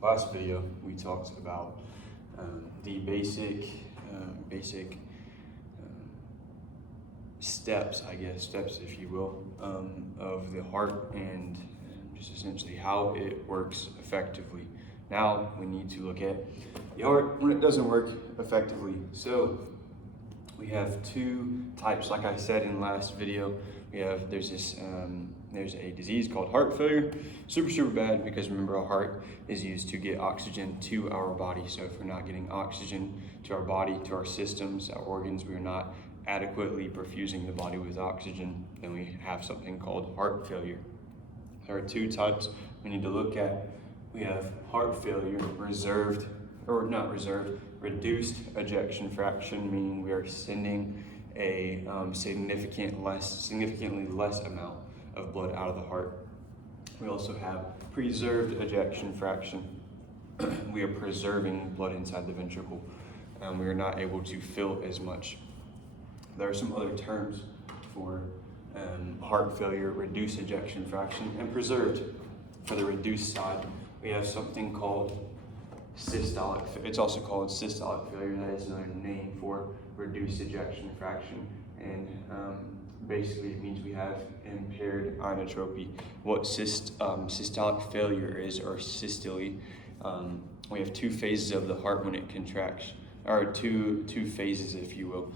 Last video we talked about the basic steps, steps if you will, of the heart and just essentially how it works effectively. Now we need to look at the heart when it doesn't work effectively. So we have two types, like I said in the last video. There's a disease called heart failure. Super bad, because remember, our heart is used to get oxygen to our body. So if we're not getting oxygen to our body, to our systems, our organs, we are not adequately perfusing the body with oxygen, then we have something called heart failure. There are two types we need to look at. We have heart failure reduced ejection fraction, meaning we are sending a significantly less amount of blood out of the heart. We also have preserved ejection fraction. We are preserving blood inside the ventricle. We are not able to fill as much. There are some other terms for heart failure: reduced ejection fraction and preserved. For the reduced side, we have something called systolic. It's also called systolic failure. That is another name for reduced ejection fraction, and basically it means we have impaired inotropy. What systolic failure is, or systole, we have two phases of the heart when it contracts, or two phases, if you will.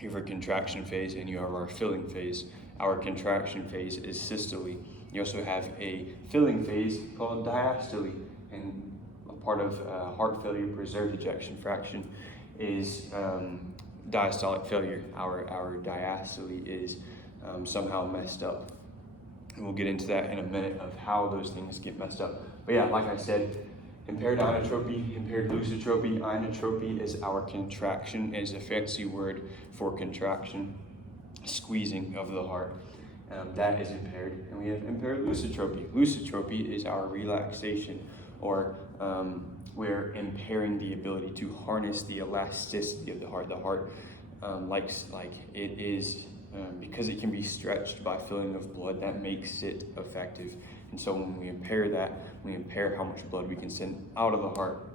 You have our contraction phase and you have our filling phase. Our contraction phase is systole. You also have a filling phase called diastole, and a part of heart failure, preserved ejection fraction, is diastolic failure. Our diastole is somehow messed up. And we'll get into that in a minute of how those things get messed up. But yeah, like I said, impaired inotropy, impaired lusitropy. Inotropy is our contraction, is a fancy word for contraction, squeezing of the heart. That is impaired. And we have impaired lusitropy. Lusitropy is our relaxation, or we're impairing the ability to harness the elasticity of the heart. The heart because it can be stretched by filling of blood, that makes it effective. And so when we impair that, we impair how much blood we can send out of the heart.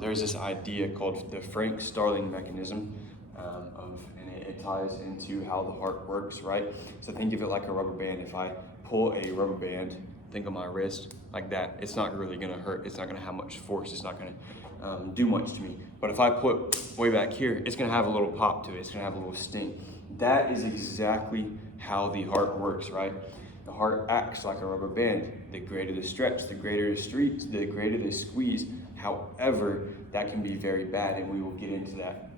There's this idea called the Frank-Starling mechanism, and it ties into how the heart works, right? So think of it like a rubber band. If I pull a rubber band, think of my wrist like that, it's not really gonna hurt. It's not gonna have much force. It's not gonna do much to me. But if I put way back here, it's gonna have a little pop to it. It's gonna have a little sting. That is exactly how the heart works, right? The heart acts like a rubber band. The greater the stretch, the greater the greater the squeeze. However, that can be very bad, and we will get into that.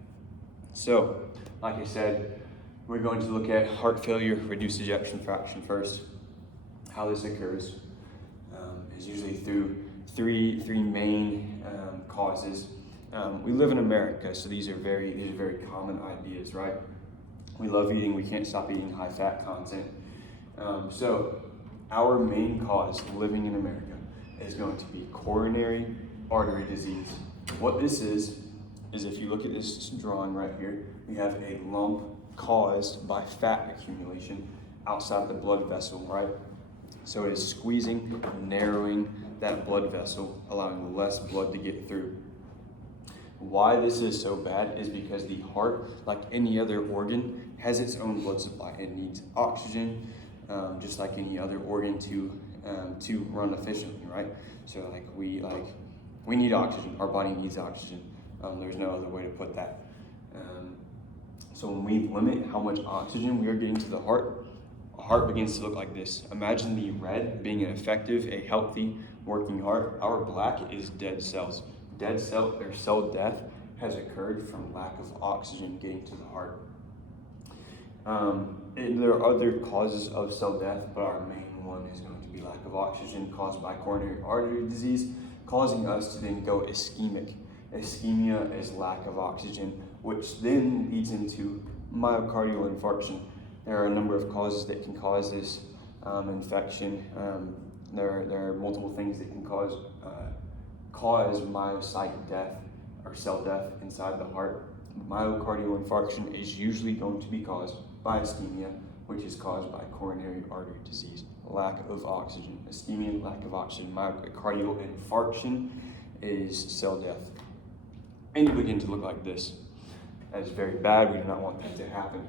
So, like I said, we're going to look at heart failure, reduced ejection fraction first. How this occurs is usually through three main causes. We live in America, so these are very common ideas, right? We love eating. We can't stop eating high fat content. So our main cause living in America is going to be coronary artery disease. What this is if you look at this drawing right here, we have a lump caused by fat accumulation outside the blood vessel, right? So it is squeezing, narrowing that blood vessel, allowing less blood to get through. Why this is so bad is because the heart, like any other organ, has its own blood supply. It needs oxygen, just like any other organ to run efficiently, right? So we need oxygen. Our body needs oxygen. There's no other way to put that. So when we limit how much oxygen we are getting to the heart, a heart begins to look like this. Imagine the red being an effective, a healthy, working heart. Our black is dead cells. Cell death has occurred from lack of oxygen getting to the heart. And there are other causes of cell death, but our main one is going to be lack of oxygen caused by coronary artery disease, causing us to then go ischemic. Ischemia is lack of oxygen, which then leads into myocardial infarction. There are a number of causes that can cause this infection. There are multiple things that can cause myocyte death or cell death inside the heart. Myocardial infarction is usually going to be caused by ischemia, which is caused by coronary artery disease lack of oxygen. Ischemia, lack of oxygen. Myocardial infarction is cell death. And you begin to look like this. That is very bad. We do not want that to happen.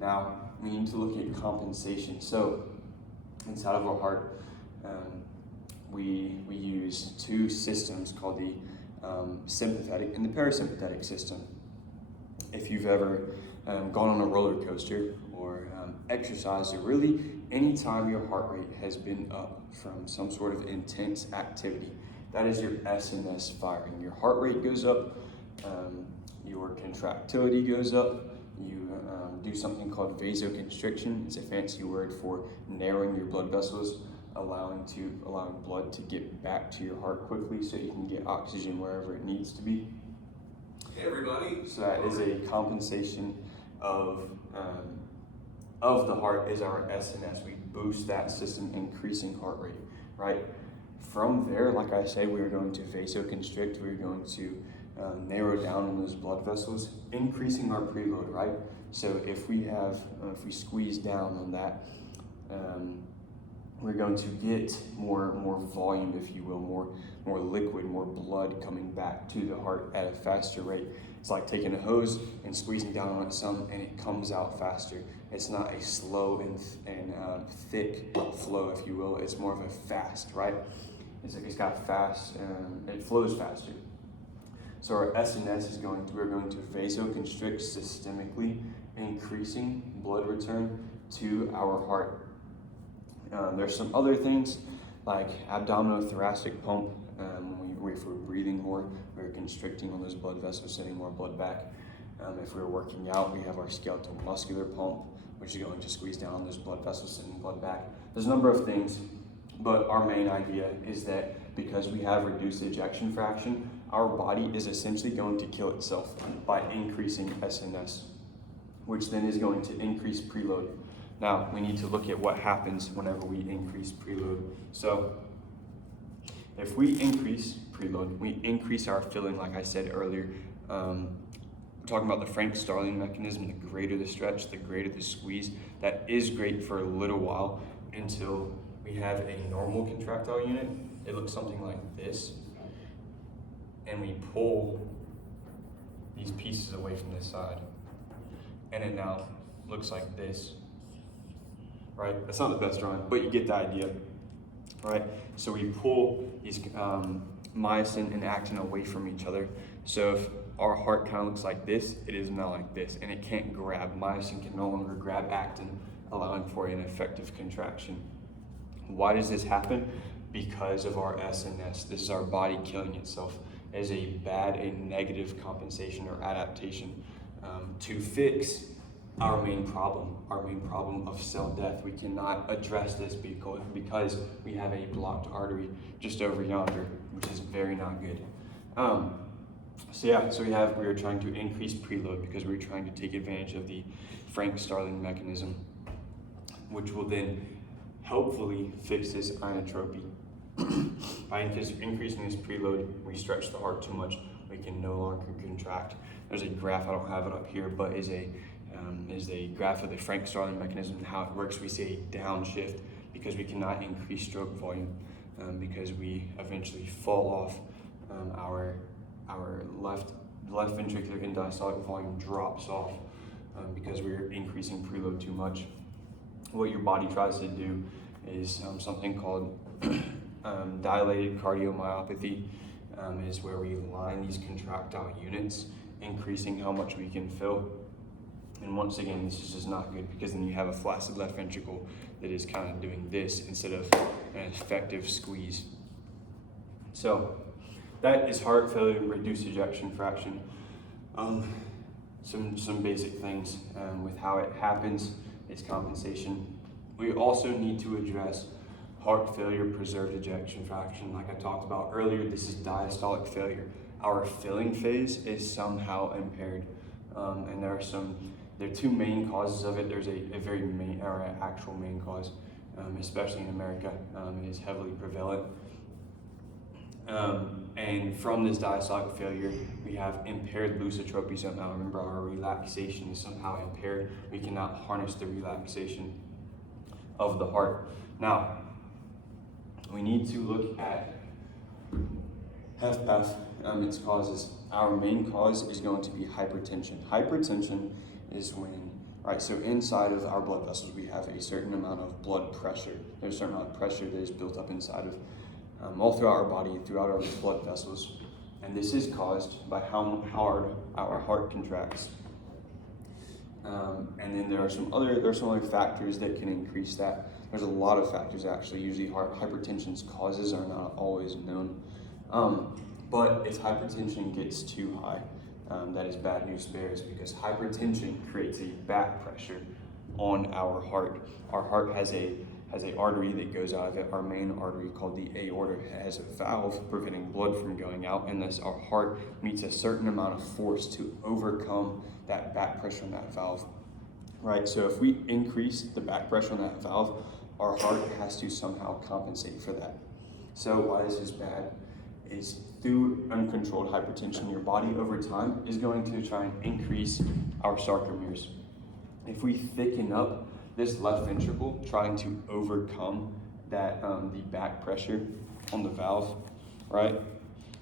Now, we need to look at compensation. So, inside of our heart, we use two systems called the sympathetic and the parasympathetic system. If you've ever gone on a roller coaster or exercised, or really any time your heart rate has been up from some sort of intense activity, that is your SNS firing. Your heart rate goes up, your contractility goes up, you do something called vasoconstriction. It's a fancy word for narrowing your blood vessels, allowing blood to get back to your heart quickly so you can get oxygen wherever it needs to be. Hey everybody. So that is a compensation of the heart is our SNS. We boost that system, increasing heart rate, right? From there, like I say, we're going to vasoconstrict. We're going to narrow down on those blood vessels, increasing our preload, right? So if we squeeze down on that, we're going to get more volume, if you will, more liquid, more blood coming back to the heart at a faster rate. It's like taking a hose and squeezing down on it some, and it comes out faster. It's not a slow and thick flow, if you will. It's more of a fast, right? It's got fast, it flows faster. So our SNS is we're going to vasoconstrict systemically, increasing blood return to our heart. There's some other things like abdominothoracic pump. If we're breathing more, we're constricting on those blood vessels, sending more blood back. If we're working out, we have our skeletal muscular pump, which is going to squeeze down those blood vessels, sending blood back. There's a number of things, but our main idea is that because we have reduced ejection fraction, our body is essentially going to kill itself by increasing SNS, which then is going to increase preload. Now, we need to look at what happens whenever we increase preload. So, if we increase preload, we increase our filling, like I said earlier. We're talking about the Frank-Starling mechanism. The greater the stretch, the greater the squeeze. That is great for a little while until we have a normal contractile unit. It looks something like this. And we pull these pieces away from this side. And it now looks like this. Right? That's not the best drawing, but you get the idea. Right? So we pull these myosin and actin away from each other. So if our heart kind of looks like this, it is now like this, and it can't grab. Myosin can no longer grab actin, allowing for an effective contraction. Why does this happen? Because of our SNS. This is our body killing itself as a negative compensation or adaptation to fix our main problem of cell death. We cannot address this because we have a blocked artery just over yonder, which is very not good. So we are trying to increase preload because we're trying to take advantage of the Frank-Starling mechanism, which will then hopefully fix this inotropy. By increasing this preload, we stretch the heart too much. We can no longer contract. There's a graph, I don't have it up here, but is a graph of the Frank-Starling mechanism and how it works. We see a downshift because we cannot increase stroke volume because we eventually fall off. Our left ventricular end diastolic volume drops off because we're increasing preload too much. What your body tries to do is something called dilated cardiomyopathy, is where we line these contractile units, increasing how much we can fill. And once again, this is just not good because then you have a flaccid left ventricle that is kind of doing this instead of an effective squeeze. So that is heart failure, reduced ejection fraction. Some basic things with how it happens is compensation. We also need to address heart failure, preserved ejection fraction. Like I talked about earlier, this is diastolic failure. Our filling phase is somehow impaired, and there are two main causes of it. There's a very main, or an actual main cause, especially in America. It is heavily prevalent. And from this diastolic failure, we have impaired lusitropy somehow. Remember, our relaxation is somehow impaired. We cannot harness the relaxation of the heart. Now, we need to look at HFpEF. Its causes. Our main cause is going to be hypertension. Hypertension is when, right, so inside of our blood vessels, we have a certain amount of blood pressure. There's a certain amount of pressure that is built up inside of all throughout our body, throughout our blood vessels. And this is caused by how hard our heart contracts. And then there are some other factors that can increase that. There's a lot of factors actually. Usually hypertension's causes are not always known. But if hypertension gets too high, that is bad news bears, because hypertension creates a back pressure on our heart. Our heart has a artery that goes out of it. Our main artery, called the aorta, has a valve preventing blood from going out, unless our heart meets a certain amount of force to overcome that back pressure on that valve. Right, so if we increase the back pressure on that valve, our heart has to somehow compensate for that. So why this is bad is through uncontrolled hypertension, your body over time is going to try and increase our sarcomeres. If we thicken up this left ventricle, trying to overcome that the back pressure on the valve, right?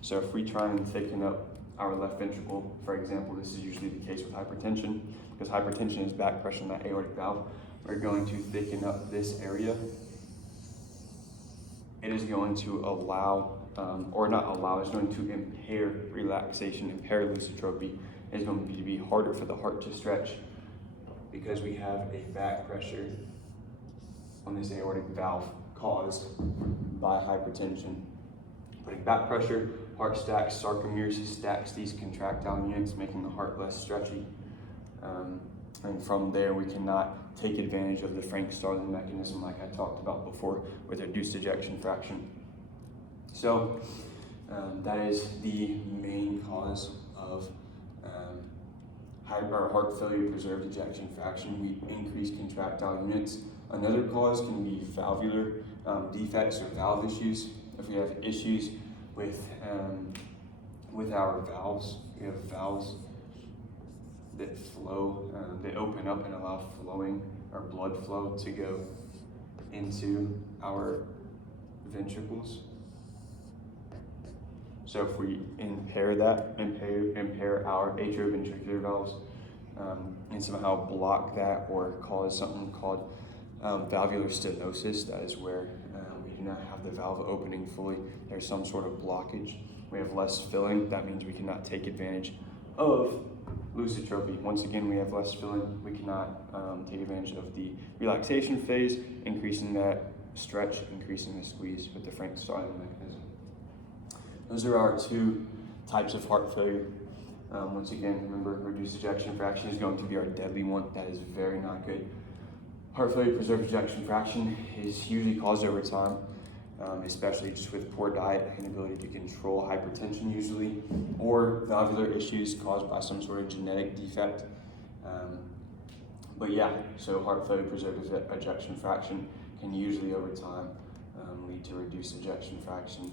So if we try and thicken up our left ventricle, for example, this is usually the case with hypertension, because hypertension is back pressure on that aortic valve. We're going to thicken up this area. It is going to allow, or not allow, it's going to impair relaxation, impair lusitropy. It's going to be harder for the heart to stretch because we have a back pressure on this aortic valve caused by hypertension. Putting back pressure, heart stacks, sarcomeres stacks these contractile units, making the heart less stretchy. And from there, we cannot take advantage of the Frank-Starling mechanism like I talked about before with reduced ejection fraction. So that is the main cause of heart failure, preserved ejection fraction. We increase contractile units. Another cause can be valvular defects or valve issues. If we have issues with our valves, we have valves that flow, they open up and allow flowing or blood flow to go into our ventricles. So if we impair our atrioventricular valves and somehow block that or cause something called valvular stenosis, that is where we do not have the valve opening fully. There's some sort of blockage. We have less filling. That means we cannot take advantage of lusitropy. Once again, we have less filling. We cannot take advantage of the relaxation phase, increasing that stretch, increasing the squeeze with the Frank-Starling mechanism. Those are our two types of heart failure. Once again, remember, reduced ejection fraction is going to be our deadly one. That is very not good. Heart failure, preserved ejection fraction is usually caused over time, especially just with poor diet, inability to control hypertension usually, or valvular issues caused by some sort of genetic defect. But yeah, so heart failure, preserved ejection fraction can usually over time lead to reduced ejection fraction,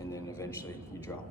and then eventually you drop.